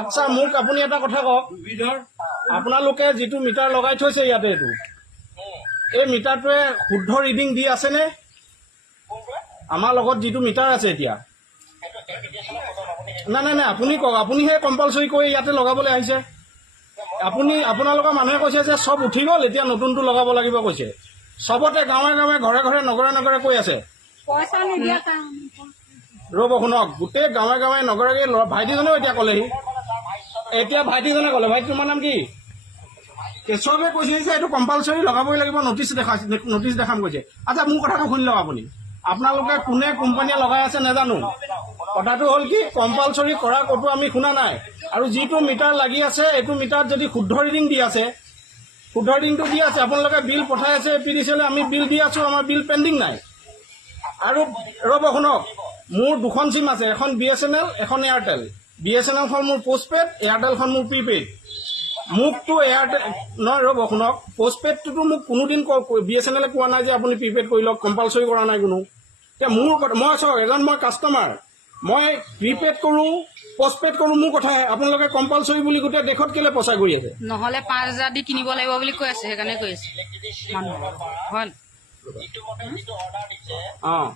আচ্ছা মোক আপুনি এটা কথা কওক, আপোনালোকে যিটো মিটাৰ লগাই থৈছে ইয়াতে এইটো এই মিটাৰটোৱে শুদ্ধ ৰিডিং দি আছেনে? আমাৰ লগত যিটো মিটাৰ আছে এতিয়া নাই নাই নাই আপুনি কওক, আপুনিহে কম্পালচৰি কৰি ইয়াতে লগাবলৈ আহিছে। আপোনালোকৰ মানুহে কৈছে যে চব উঠি গ'ল, এতিয়া নতুনটো লগাব লাগিব কৈছে। চবতে গাঁৱে গাঁৱে ঘৰে ঘৰে নগৰে নগৰে কৈ আছে। ৰ'ব শুনক, গোটেই গাঁৱে গাঁৱে নগৰে ভাইটিজনেও এতিয়া ক'লেহি, এতিয়া ভাইটিজনে ক'লে, ভাইটি তোমাৰ নাম কি? চবে কৈছে যে এইটো কম্পালচৰি লগাবই লাগিব, নটিচ দেখাম কৈছে। আচ্ছা মোৰ কথাটো শুনি লওক আপুনি, আপোনালোকে কোনে কোম্পানীয়ে লগাই আছে নাজানো, কথাটো হ'ল কি কম্পালচৰি কৰা ক'তো আমি শুনা নাই। আৰু যিটো মিটাৰ লাগি আছে এইটো মিটাৰত যদি শুদ্ধ ৰিডিং দি আছে, শুদ্ধ ৰিডিংটো দি আছে, আপোনালোকে বিল পঠাই আছে APDCL, আমি বিল দি আছো, আমাৰ বিল পেণ্ডিং নাই। আৰু ৰ'ব শুনক, মোৰ দুখন চিম আছে, এখন BSNL এখন এয়াৰটেল। BSNLখন মোৰ পোষ্টপেড, এয়াৰটেলখন মোৰ প্ৰিপেইড। মোকতো এয়াৰটেল নহয়, ৰ'ব শুনক, পোষ্টপেডটোতো মোক কোনোদিন BSNL কোৱা নাই যে আপুনি প্ৰিপেইড কৰি লওক, কম্পালচৰি কৰা নাই কোনো। এতিয়া মোৰ মই চাওক, এজন মই কাষ্টমাৰ, মই প্ৰিপেইড কৰোঁ পোষ্টপেড কৰোঁ, মোৰ কথাহে। আপোনালোকে কম্পালচৰি বুলি গোটেই দেশত কেলে প্ৰচাৰ কৰি আছে? নহ'লে 5,000 দি কিনিব লাগিব বুলি কৈ আছে, সেইকাৰণে কৈ আছে মানুহ হয়। অঁ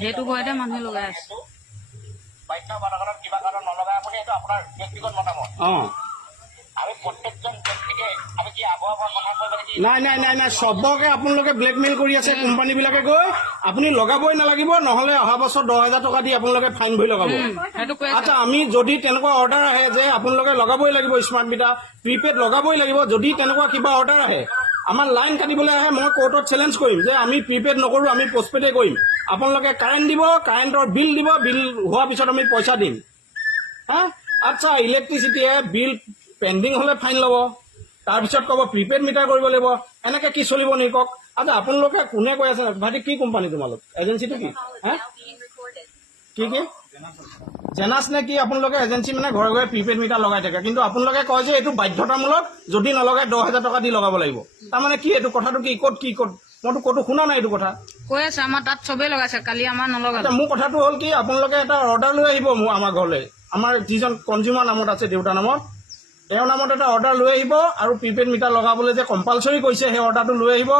সেইটো ভয়তে মানুহে লগাই আছে। অঁ নাই নাই নাই নাই, চবকে আপোনালোকে ব্লেকমেইল কৰি আছে কোম্পানীবিলাকে গৈ, আপুনি লগাবই নালাগিব, নহ'লে অহা বছৰ 10,000 টকা দি আপোনালোকে ফাইন ভৰি লগাব। আচ্ছা আমি যদি তেনেকুৱা অৰ্ডাৰ আহে যে আপোনালোকে লগাবই লাগিব স্মাৰ্ট মিটাৰ, প্ৰিপেইড লগাবই লাগিব, যদি তেনেকুৱা কিবা অৰ্ডাৰ আহে, আমাৰ লাইন কাটিবলৈ আহে, মই কোৰ্টত চেলেঞ্জ কৰিম যে আমি প্ৰিপেইড নকৰোঁ, আমি পোষ্টপেডে কৰিম। আপোনালোকে কাৰেণ্ট দিব, কাৰেণ্টৰ বিল দিব, বিল হোৱাৰ পিছত আমি পইচা দিম। হা আচ্ছা ইলেক্ট্ৰিচিটিয়ে বিল পেণ্ডিং হ'লে ফাইন ল'ব, তাৰপিছত ক'ব প্ৰিপেইড মিটাৰ কৰিব লাগিব, এনেকৈ কি চলিব নি কওক? আচ্ছা আপোনালোকে কোনে কৈ আছে? ভাইটি কি কোম্পানী তোমালোক? এজেঞ্চিটো কি? হা কি জেনাছ নে কি? আপোনালোকে এজেঞ্চি মানে ঘৰে ঘৰে প্ৰিপেইড মিটাৰ লগাই থাকে, কিন্তু আপোনালোকে কয় যে এইটো বাধ্যতামূলক, যদি নলগাই 10,000 টকা দি লগাব লাগিব। তাৰমানে কি এইটো কথাটো কি? ক'ত মইতো ক'তো শুনা নাই এইটো কথা। কৈ আছে আমাৰ তাত চবেই লগাইছে, কালি আমাৰ নলগালে। মোৰ কথাটো হ'ল কি, আপোনালোকে এটা অৰ্ডাৰ লৈ আহিব আমাৰ ঘৰলৈ, আমাৰ যিজন কনজিউমাৰ নামত আছে, দেউতাৰ নামত, তেওঁৰ নামত এটা অৰ্ডাৰ লৈ আহিব, আৰু প্ৰিপেইড মিটাৰ লগাবলৈ যে কম্পালচৰি কৰিছে সেই অৰ্ডাৰটো লৈ আহিব।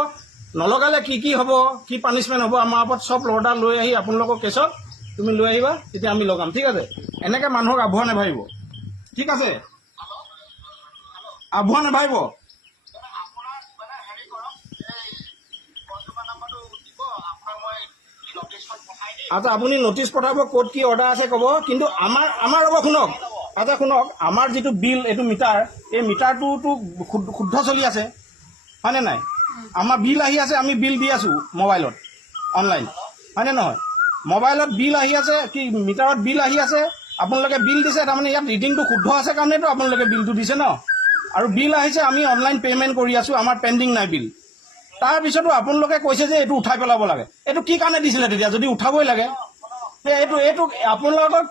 নলগালে কি কি হ'ব, কি পানিছমেণ্ট হ'ব, আমাৰ ওপৰত চব অৰ্ডাৰ লৈ আহি আপোনালোকৰ কেছত তুমি লৈ আহিবা, তেতিয়া আমি লগাম, ঠিক আছে? এনেকৈ মানুহক আভুৱা নাভাবিব, ঠিক আছে? আভুৱা নাভাবিব। আচ্ছা আপুনি নটিচ পঠাব, ক'ত কি অৰ্ডাৰ আছে ক'ব, কিন্তু আমাৰ ৰ'ব শুনক, আচ্ছা শুনক, আমাৰ যিটো বিল এইটো মিটাৰ, এই মিটাৰটোতো শুদ্ধ চলি আছে হয়নে নাই? আমাৰ বিল আহি আছে, আমি বিল দি আছোঁ মোবাইলত, অনলাইন, হয়নে নহয়? মোবাইলত বিল আহি আছে, কি মিটাৰত বিল আহি আছে, আপোনালোকে বিল দিছে, তাৰমানে ইয়াত ৰিডিংটো শুদ্ধ আছে কাৰণেতো আপোনালোকে বিলটো দিছে ন। আৰু বিল আহিছে, আমি অনলাইন পে'মেণ্ট কৰি আছোঁ, আমাৰ পেণ্ডিং নাই বিল। তাৰপিছতো আপোনালোকে কৈছে যে এইটো উঠাই পেলাব লাগে। এইটো কি কাৰণে দিছিলে তেতিয়া, যদি উঠাবই লাগে? এইটো আপোনালোকক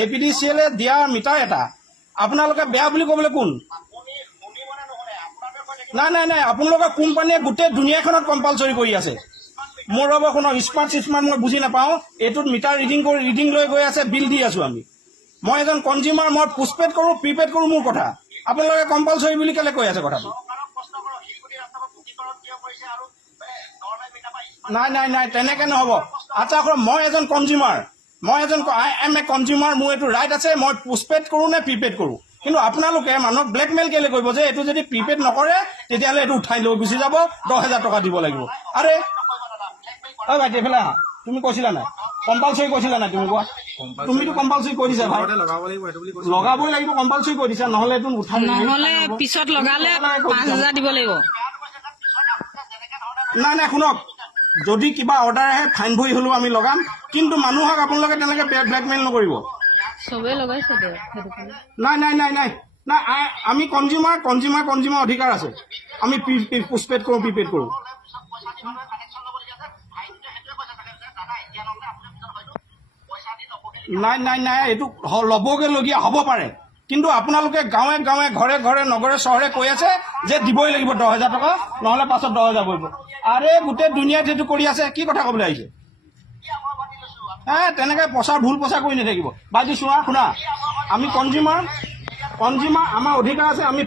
APDCL দিয়া মিটাৰ এটা আপোনালোকে বেয়া বুলি ক'বলৈ কোন? নাই নাই নাই, আপোনালোকৰ কোম্পানীয়ে গোটেই দুনিয়াখনত কম্পালচৰি কৰি আছে। মোৰ ৰ'ব শুনক, স্মাৰ্ট মই বুজি নাপাওঁ, এইটোত মিটাৰ ৰিডিং লৈ গৈ আছে, বিল দি আছোঁ আমি। মই এজন কনজিউমাৰ, মই পোষ্টপেড কৰোঁ, প্ৰিপেইড কৰোঁ, মোৰ কথা। আপোনালোকে কম্পালচৰি বুলি কেলৈ কৈ আছে কথাটো? নাই নাই নাই, তেনেকৈ নহ'ব। আচ্ছা মই এজন consumer, I M A consumer, মোৰ এইটো ৰাইট আছে, মই পোষ্টপেড কৰোঁ নে প্ৰিপেইড কৰোঁ। কিন্তু আপোনালোকে মানুহক ব্লেকমেইল কেলৈ কৰিব যে এইটো যদি প্ৰিপেইড নকৰে তেতিয়াহ'লে এইটো উঠাই লৈ গুচি যাব, 10,000 টকা দিব লাগিব। আৰে অ ভাইটি এইফালে আহা, তুমি কৈছিলা নাই কম্পালচৰি কৈছিলা নাই? তুমি কোৱা, তুমিতো কম্পালচৰি কৰি দিছা ভাই, লগাবই লাগিব, কম্পালচৰি কৰি দিছা, নহ'লে এইটো উঠাই, নহ'লে পিছত লগালে 5,000 দিব লাগিব। নাই নাই শুনক, যদি কিবা অৰ্ডাৰ আহে ফাইন ভৰি হ'লেও আমি লগাম, কিন্তু মানুহক আপোনালোকে তেনেকৈ ব্লেকমেইল নকৰিব। চবেই লগাইছে। নাই নাই নাই নাই নাই, আমি কনজিউমাৰ অধিকাৰ আছে, আমি পোষ্টপেড কৰোঁ, প্ৰিপেইড কৰোঁ। নাই নাই নাই, এইটো ল'বগৈলগীয়া হ'ব পাৰে, কিন্তু আপোনালোকে গাঁৱে গাঁৱে ঘৰে ঘৰে নগৰে চহৰে কৈ আছে যে দিবই লাগিব 10,000 টকা, নহ'লে পাছত 10,000 পৰিব। আৰে গোটেই দুনিয়াত সেইটো কৰি আছে, কি কথা ক'বলৈ আহিছে? তেনেকে প্ৰচাৰ ভুল প্ৰচাৰ কৰি নাথাকিব। বাইদেউ চোৱা, শুনা, আমি কনজিউমাৰ আমাৰ অধিকাৰ আছে। আমি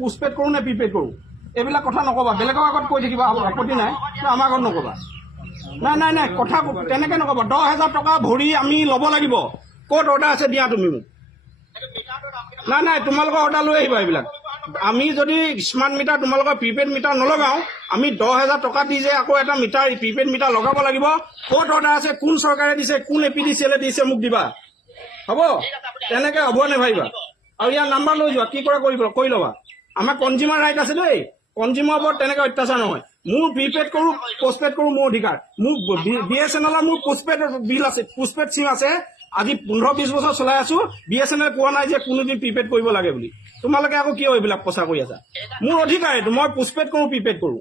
পোষ্টপেড কৰোঁ নে প্ৰিপেড কৰোঁ, এইবিলাক কথা নকবা। বেলেগৰ আগত কৈ থাকিবা, আপত্তি নাই, কিন্তু আমাৰ আগত নকবা। নাই কথা তেনেকে নকবা। 10,000 টকা ভৰি আমি ল'ব লাগিব। ক'ত অৰ্ডাৰ আছে দিয়া তুমি মোক। নাই তোমালোকৰ অৰ্ডাৰ লৈ আহিবা। এইবিলাক আমি যদি স্মাৰ্ট মিটাৰ, তোমালোকৰ প্ৰিপেড মিটাৰ নলগাওঁ, আমি 10,000 টকা দি যে আকৌ এটা মিটাৰ প্ৰিপেড মিটাৰ লগাব লাগিব। ক'ত অৰ্ডাৰ আছে, কোন চৰকাৰে দিছে, কোন APDCL দিছে, মোক দিবা। হ'ব, তেনেকে হ'ব নেভাবিবা। আৰু ইয়াৰ নাম্বাৰ লৈ যোৱা, কি কৰা কৰি ল'বা। আমাৰ কনজিউমাৰ ৰাইট আছে দেই, কনজিউমাৰ ওপৰত তেনেকে অত্যাচাৰ নহয়। মোৰ প্ৰিপেড কৰোঁ, পোষ্টপেড কৰোঁ, মোৰ অধিকাৰ। মোৰ BSNL মোৰ পোষ্টপেড বিল আছে, পোষ্টপেড চিম আছে। আজি 15-20 বছৰ চলাই আছো। BSNL কোৱা নাই যে কোনোদিন প্ৰিপেড কৰিব লাগে বুলি। তোমালোকে আকৌ কিয় এইবিলাক প্ৰচাৰ কৰি আছা? মোৰ অধিকাৰ এইটো, মই পোষ্টপেড কৰোঁ, প্ৰিপেড কৰোঁ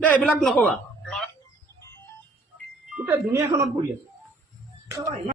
দেই, এইবিলাক নকবা। গোটেই দুনিয়াখনত কৰি আছে।